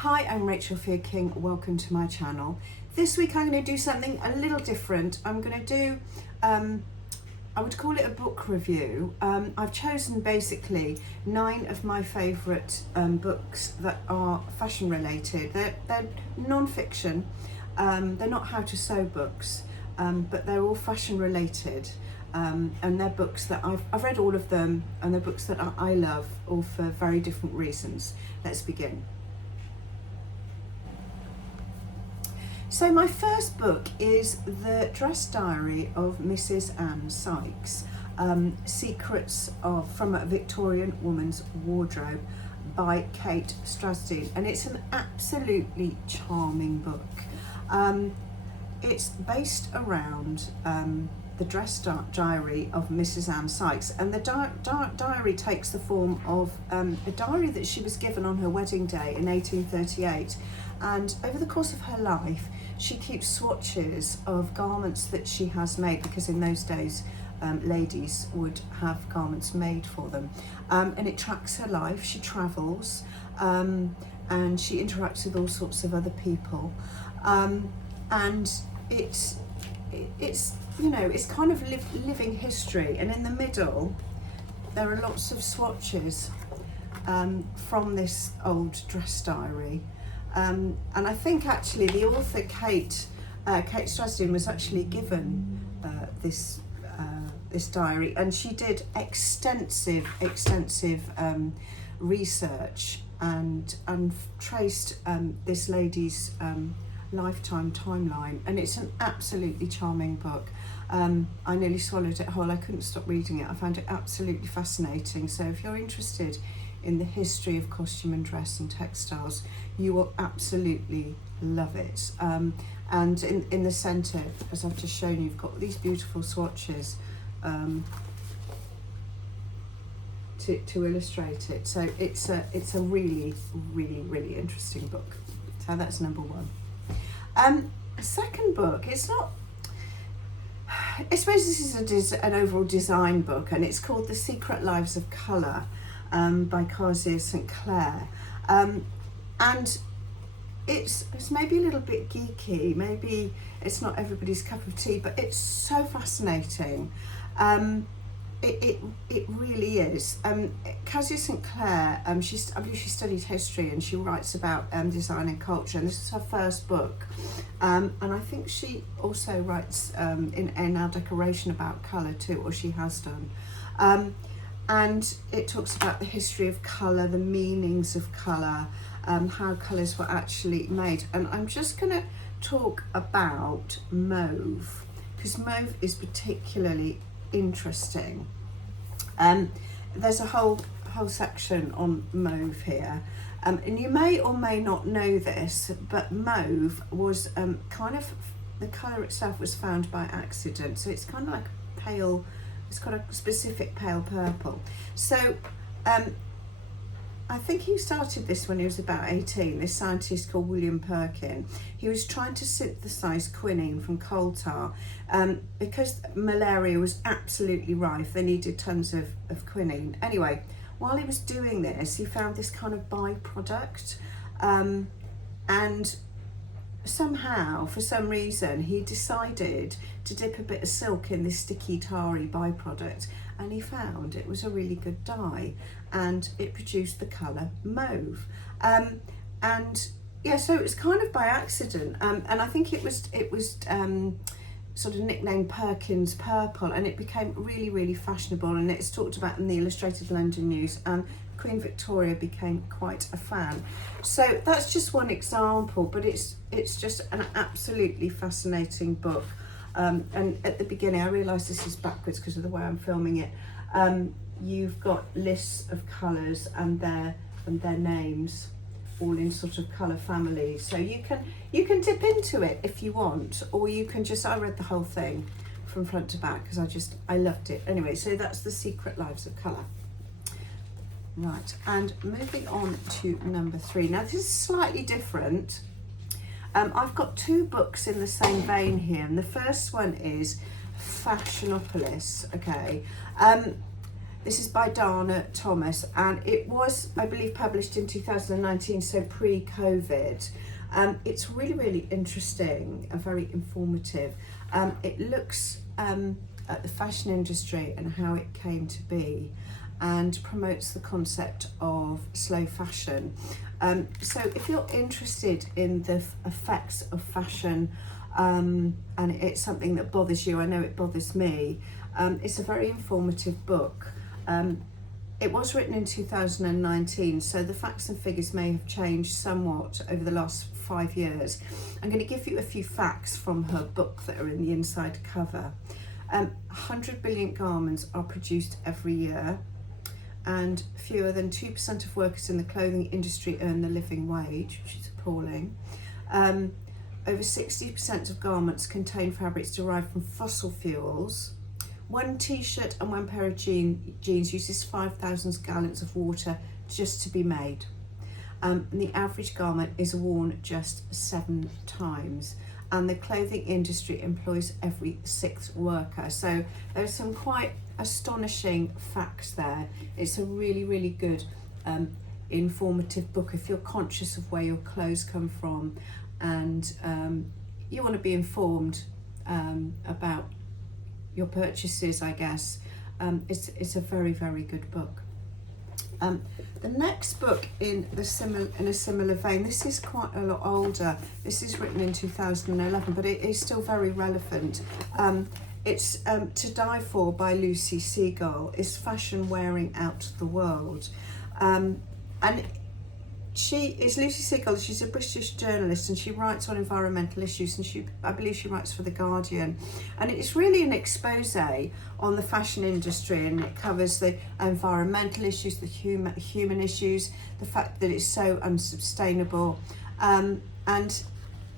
Hi, I'm Rachel Fear King. Welcome to my channel. This week I'm going to do something a little different. I'm going to do, I would call it a book review. I've chosen basically 9 of my favourite books that are fashion related. They're non-fiction, they're not how to sew books, but they're all fashion related. And they're books that I've read all of them, and they're books that I love, all for very different reasons. Let's begin. So my first book is The Dress Diary of Mrs Anne Sykes, Secrets from a Victorian Woman's Wardrobe by Kate Strasdin, and it's an absolutely charming book. It's based around the dress diary of Mrs Anne Sykes, and the diary takes the form of a diary that she was given on her wedding day in 1838, and over the course of her life she keeps swatches of garments that she has made, because in those days ladies would have garments made for them, and it tracks her life. She travels and she interacts with all sorts of other people, and it's you know, it's kind of living history, and in the middle there are lots of swatches from this old dress diary, and I think actually the author Kate Strasdin was actually given this diary, and she did extensive research and traced this lady's lifetime timeline, and it's an absolutely charming book. I nearly swallowed it whole. I couldn't stop reading it. I found it absolutely fascinating. So if you're interested in the history of costume and dress and textiles, you will absolutely love it. And in the centre, as I've just shown you, you've got these beautiful swatches to illustrate it. So it's a really interesting book. So that's number 1. Second book, I suppose this is an overall design book, and it's called The Secret Lives of Colour by Kassia and Clair. And it's maybe a little bit geeky, maybe it's not everybody's cup of tea, but it's so fascinating. It really is. Kassia St. Clair, I believe she studied history, and she writes about design and culture, and this is her first book. And I think she also writes in our decoration about colour too, or she has done. And it talks about the history of colour, the meanings of colour, how colours were actually made. And I'm just going to talk about mauve, because mauve is particularly interesting. There's a whole section on mauve here, and you may or may not know this, but mauve was kind of, the colour itself was found by accident, so it's kind of like pale, it's got a specific pale purple. So I think he started this when he was about 18, this scientist called William Perkin. He was trying to synthesize quinine from coal tar. Because malaria was absolutely rife, they needed tons of quinine. Anyway, while he was doing this, he found this kind of byproduct, and somehow, for some reason, he decided to dip a bit of silk in this sticky tarry byproduct, and he found it was a really good dye, and it produced the colour mauve. And yeah, so it was kind of by accident, and I think it was sort of nicknamed Perkins Purple, and it became really fashionable, and it's talked about in the Illustrated London News, and Queen Victoria became quite a fan. So that's just one example, but it's just an absolutely fascinating book. And at the beginning, I realised this is backwards because of the way I'm filming it. You've got lists of colours and their names, all in sort of colour families. So you can dip into it if you want, or you can just, I read the whole thing from front to back because I loved it. Anyway, so that's The Secret Lives of Colour. Right, and moving on to number 3. Now this is slightly different. I've got 2 books in the same vein here, and the first one is Fashionopolis. Okay, This is by Dana Thomas, and it was, I believe, published in 2019, so pre-COVID. It's really, really interesting and very informative. It looks at the fashion industry and how it came to be, and promotes the concept of slow fashion. So if you're interested in the effects of fashion, and it's something that bothers you, I know it bothers me, it's a very informative book. It was written in 2019, so the facts and figures may have changed somewhat over the last 5 years. I'm going to give you a few facts from her book that are in the inside cover. 100 billion garments are produced every year, and fewer than 2% of workers in the clothing industry earn the living wage, which is appalling. Over 60% of garments contain fabrics derived from fossil fuels. One t-shirt and one pair of jeans uses 5,000 gallons of water just to be made. And the average garment is worn just 7 times. And the clothing industry employs every 6th worker. So there's some quite astonishing facts there. It's a really, really good informative book if you're conscious of where your clothes come from, and you want to be informed about your purchases, I guess. It's a very, very good book. The next book in a similar vein, this is quite a lot older. This is written in 2011, but it is still very relevant. It's To Die For by Lucy Siegle. Is fashion wearing out the world? And Lucy Siegle. She's a British journalist, and she writes on environmental issues, and I believe she writes for The Guardian. And it's really an expose on the fashion industry, and it covers the environmental issues, the human issues, the fact that it's so unsustainable. And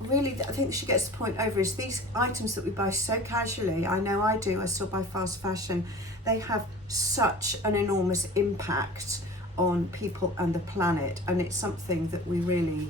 really, I think she gets the point over, is these items that we buy so casually, I know I do, I still buy fast fashion, they have such an enormous impact on people and the planet, and it's something that we really,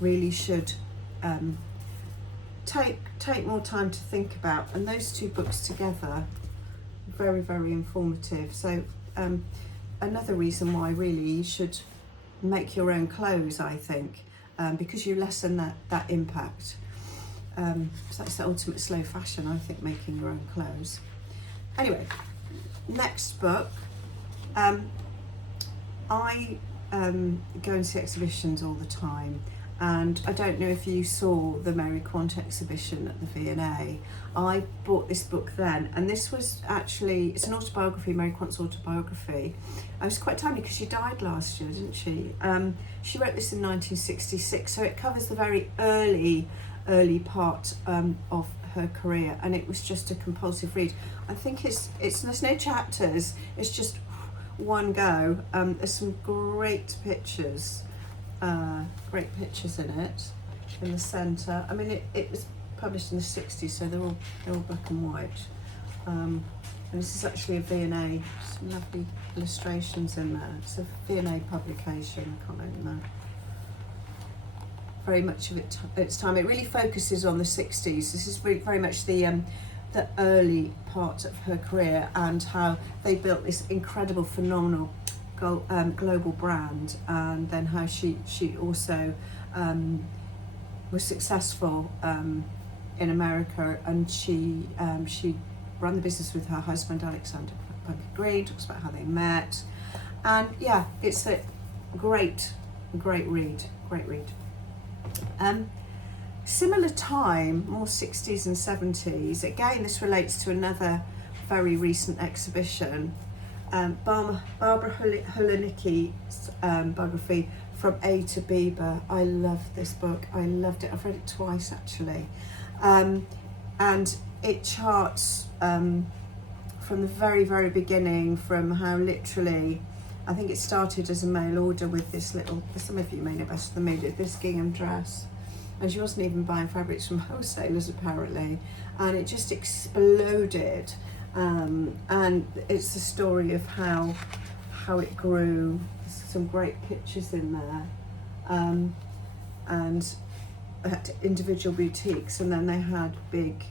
really should take more time to think about. And those two books together, very, very informative. So another reason why really you should make your own clothes, I think, because you lessen that impact. So that's the ultimate slow fashion, I think, making your own clothes. Anyway, next book. I go and see exhibitions all the time, and I don't know if you saw the Mary Quant exhibition at the V&A. I bought this book then, and this was actually, it's an autobiography, Mary Quant's autobiography. It was quite timely because she died last year, didn't she? She wrote this in 1966, so it covers the very early part of her career, and it was just a compulsive read. I think there's no chapters, it's just one go. There's some great pictures in it, in the centre. I mean, it was published in the 60s, so they're all black and white. And this is actually a V&A, some lovely illustrations in there. It's a V&A publication, I can't remember that. Very much of its time. It really focuses on the 60s. This is really very much the early part of her career, and how they built this incredible, phenomenal global brand, and then how she also was successful in America, and she ran the business with her husband Alexander Bunker Green. Talks about how they met, and yeah, it's a great read. Similar time, more 60s and 70s. Again, this relates to another very recent exhibition. Barbara Hulanicki's biography, From A to Biba. I love this book. I loved it. I've read it twice actually. And it charts from the very, very beginning, from how literally, I think it started as a mail order with this little, some of you may know better than me, this gingham dress. And she wasn't even buying fabrics from wholesalers apparently, and it just exploded. And it's the story of how it grew. There's some great pictures in there, and they had individual boutiques, and then they had big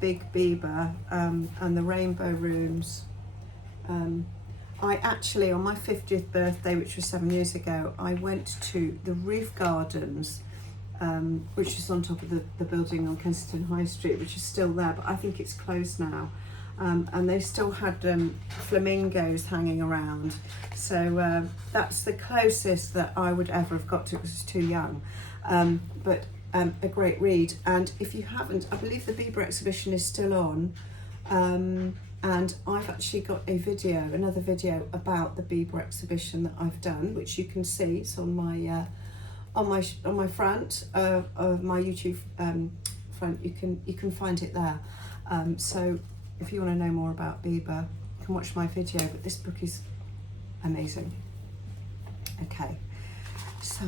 Biba, and the rainbow rooms. I actually, on my 50th birthday, which was 7 years ago, I went to the roof gardens, which is on top of the building on Kensington High Street, which is still there, but I think it's closed now. And they still had flamingos hanging around. So that's the closest that I would ever have got to, because I was too young. But a great read. And if you haven't, I believe the Biba exhibition is still on. And I've actually got another video about the Biba exhibition that I've done, which you can see. It's on my front of my YouTube front. You can find it there. So if you want to know more about Biba, you can watch my video. But this book is amazing. Okay, so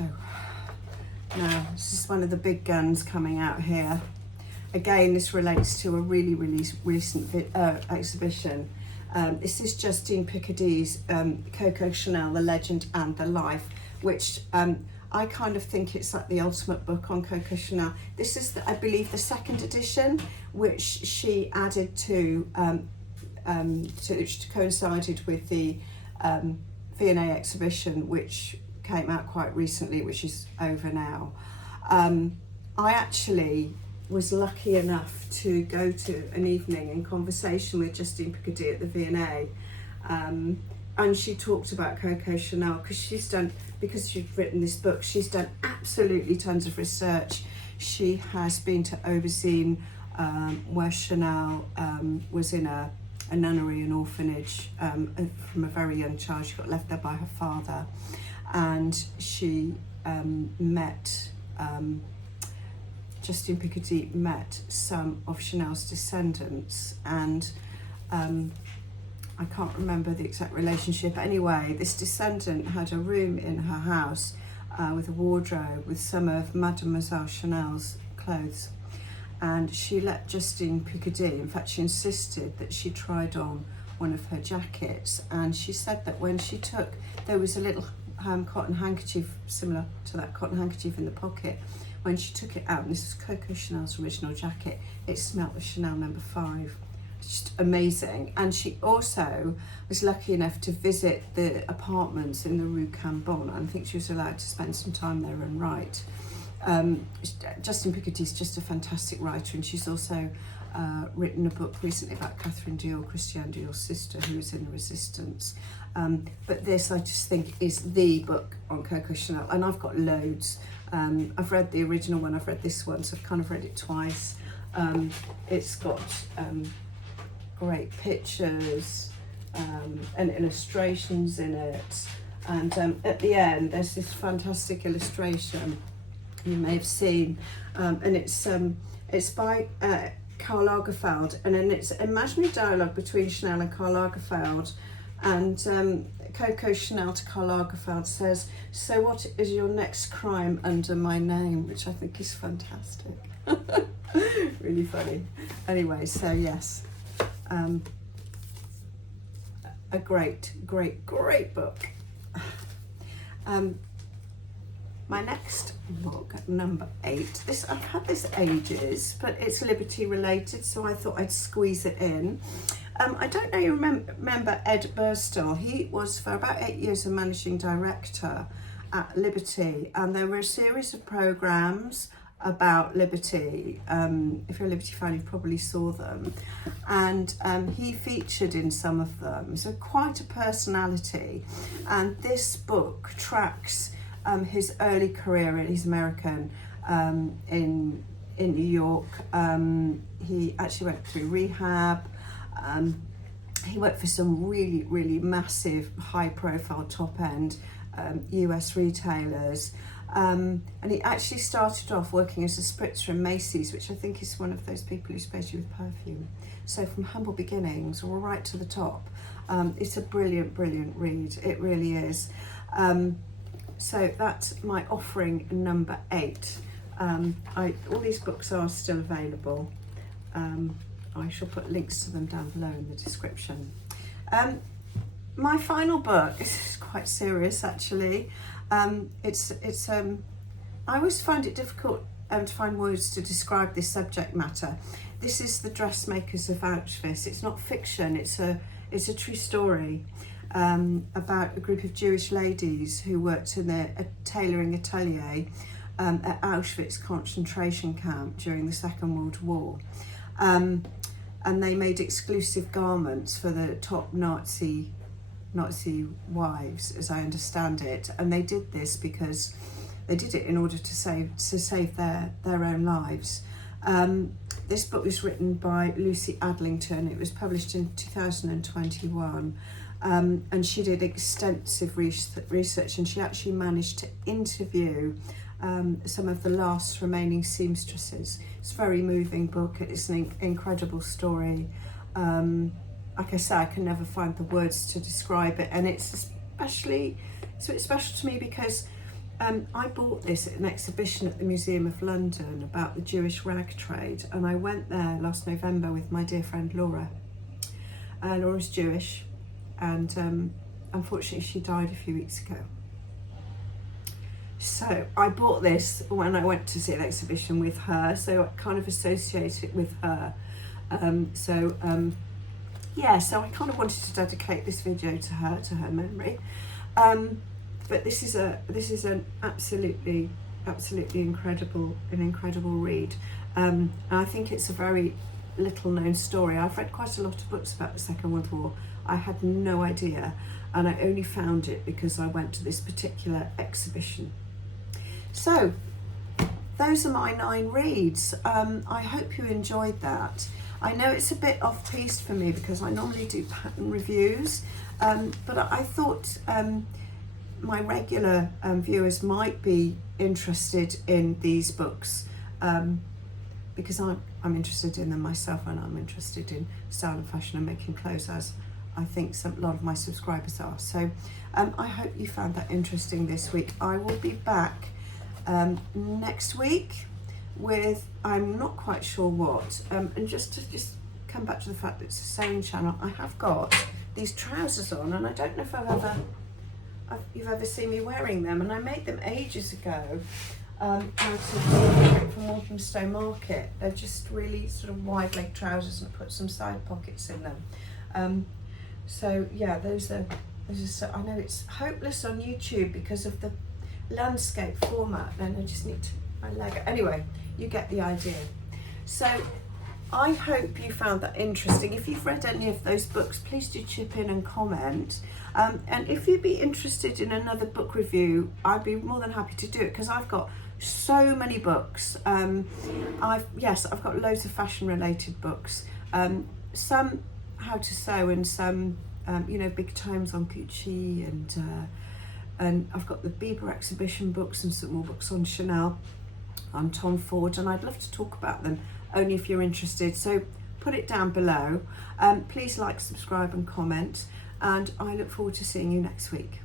now this is one of the big guns coming out here. Again, this relates to a really recent exhibition. This is Justine Picardie's Coco Chanel, The Legend and the Life, which I kind of think it's like the ultimate book on Coco Chanel. This is, I believe, the second edition, which she added to which coincided with the V&A exhibition, which came out quite recently, which is over now. I actually was lucky enough to go to an evening in conversation with Justine Picardie at the V&A, and she talked about Coco Chanel because she's written this book, she's done absolutely tons of research. She has been to Overseen, where Chanel was in a nunnery, an orphanage, from a very young child. She got left there by her father, and she Justine Picardie met some of Chanel's descendants, and I can't remember the exact relationship. Anyway, this descendant had a room in her house with a wardrobe with some of Mademoiselle Chanel's clothes, and she let Justine Picardie, in fact she insisted that she tried on one of her jackets, and she said that when she took, there was a little cotton handkerchief similar to that cotton handkerchief in the pocket. When she took it out, and this was Coco Chanel's original jacket, it smelt of Chanel No. 5. It's just amazing. And she also was lucky enough to visit the apartments in the Rue Cambon. I think she was allowed to spend some time there and write. Justine Picardie is just a fantastic writer, and she's also written a book recently about Catherine Dior, Christiane Dior's sister, who was in the resistance. But this, I just think, is the book on Coco Chanel, and I've got loads. I've read the original one, I've read this one, so I've kind of read it twice. It's got great pictures and illustrations in it, and at the end there's this fantastic illustration you may have seen, and it's by Karl Lagerfeld, and then it's an imaginary dialogue between Chanel and Karl Lagerfeld, and Coco Chanel to Karl Lagerfeld says, "So what is your next crime under my name?" which I think is fantastic. Really funny. Anyway, so yes, a great book. My next book, number 8, I've had this ages, but it's Liberty related, so I thought I'd squeeze it in. I don't know you remember Ed Burstall. He was for about 8 years a managing director at Liberty, and there were a series of programmes about Liberty. If you're a Liberty fan, you probably saw them, and he featured in some of them, so quite a personality. And this book tracks his early career. He's American, in New York. He actually went through rehab. He worked for some really massive, high-profile, top-end US retailers. And he actually started off working as a spritzer in Macy's, which I think is one of those people who sprays you with perfume. So from humble beginnings all right to the top. It's a brilliant read. It really is. So that's my offering number 8. All these books are still available. I shall put links to them down below in the description. My final book, this is quite serious actually. I always find it difficult to find words to describe this subject matter. This is The Dressmakers of Auschwitz. It's not fiction, it's It's a true story about a group of Jewish ladies who worked in a tailoring atelier at Auschwitz concentration camp during the Second World War. And they made exclusive garments for the top Nazi wives, as I understand it. And they did this because they did it in order to save their own lives. This book was written by Lucy Adlington. It was published in 2021. And she did extensive research, and she actually managed to interview some of the last remaining seamstresses. It's a very moving book. It's an incredible story. Like I say, I can never find the words to describe it, and it's special to me because I bought this at an exhibition at the Museum of London about the Jewish rag trade, and I went there last November with my dear friend Laura. Laura's Jewish, and unfortunately she died a few weeks ago. So I bought this when I went to see an exhibition with her, so I kind of associate it with her. Yeah, so I kind of wanted to dedicate this video to her memory. But this is an absolutely incredible read. And I think it's a very little known story. I've read quite a lot of books about the Second World War. I had no idea, and I only found it because I went to this particular exhibition. So those are my 9 reads. I hope you enjoyed that. I know it's a bit off-piste for me because I normally do pattern reviews, but I thought my regular viewers might be interested in these books because I'm interested in them myself, and I'm interested in style and fashion and making clothes, as I think a lot of my subscribers are. So I hope you found that interesting this week. I will be back next week with, I'm not quite sure what, and just to come back to the fact that it's a sewing channel, I have got these trousers on, and I don't know if you've ever seen me wearing them, and I made them ages ago out of from Walthamstow Market. They're just really sort of wide leg trousers, and put some side pockets in them. So yeah, those are so, I know it's hopeless on YouTube because of the landscape format, and I just need to my leg. Anyway, you get the idea. So I hope you found that interesting. If you've read any of those books, please do chip in and comment. And if you'd be interested in another book review, I'd be more than happy to do it because I've got so many books. I've got loads of fashion related books. Some how to sew, and some big tomes on Gucci, and I've got the Biba exhibition books and some more books on Chanel, on Tom Ford, and I'd love to talk about them, only if you're interested. So put it down below. Please like, subscribe and comment, and I look forward to seeing you next week.